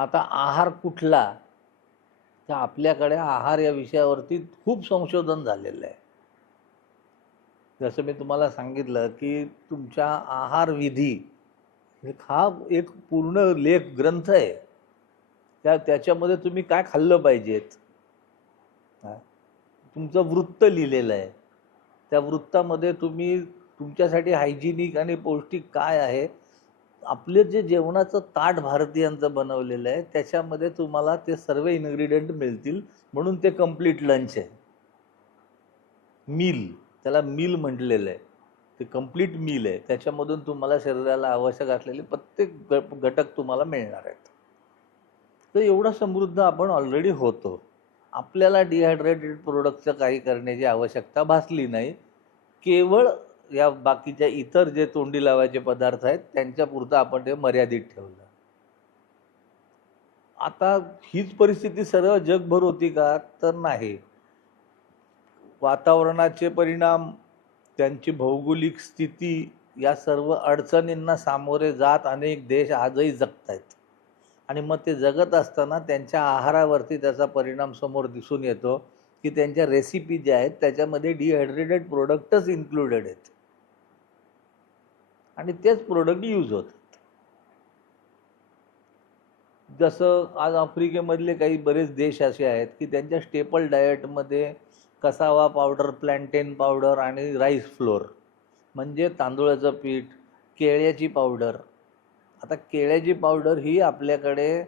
आता आहार कुठला तर आपल्याकडे आहार या विषयावरती खूप संशोधन झालेलं आहे. जसं मी तुम्हाला सांगितलं की तुमच्या आहार विधी हा एक पूर्ण लेख ग्रंथ आहे. त्या त्याच्यामध्ये तुम्ही काय खाल्लं पाहिजेत? तुमचं वृत्त लिहिलेलं आहे. त्या वृत्तामध्ये तुम्ही तुमच्यासाठी हायजिनिक आणि पौष्टिक काय आहे? आपले जे जेवणाचं ताट भारतीयांचं बनवलेलं आहे त्याच्यामध्ये तुम्हाला ते सर्व इन्ग्रेडियंट मिळतील. म्हणून ते कंप्लीट लंच आहे. मील त्याला मील म्हटलेलं आहे. ते कंप्लीट मील आहे. त्याच्यामधून तुम्हाला शरीराला आवश्यक असलेले प्रत्येक घटक तुम्हाला मिळणार आहेत. तर एवढा समृद्ध आपण ऑलरेडी होतो. आपल्याला डिहायड्रेटेड प्रोडक्टचं काही करण्याची आवश्यकता भासली नाही. केवळ या बाकीच्या इतर जे तोंडी लावायचे पदार्थ आहेत त्यांच्यापुरतं आपण ते मर्यादित ठेवलं. आता हीच परिस्थिती सर्व जगभर होती का? तर नाही. वातावरणाचे परिणाम त्यांची भौगोलिक स्थिती या सर्व अडचणींना सामोरे जात अनेक देश आजही जगत आहेत आणि मग ते जगत असताना त्यांच्या आहारावरती त्याचा परिणाम समोर दिसून येतो की त्यांच्या रेसिपी ज्या आहेत त्याच्यामध्ये डिहायड्रेटेड प्रोडक्टच इन्क्लुडेड आहेत. आणि तेच प्रोडक्ट यूज होतात जसं आज आफ्रिकेमधले काही बरेच देश असे आहेत की त्यांच्या स्टेपल डाएटमध्ये कसावा पावडर प्लॅन्टेन पावडर आणि राईस फ्लोअर म्हणजे तांदूळाचं पीठ केळ्याची पावडर आता केळ्याची पावडर ही आपल्याकडे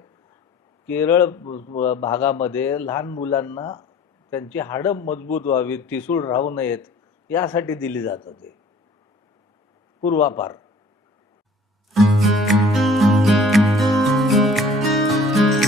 केरळ भागामध्ये लहान मुलांना त्यांची हाडं मजबूत व्हावीत ठिसूळ राहू नयेत यासाठी दिली जात होते. पूर्वापार. Música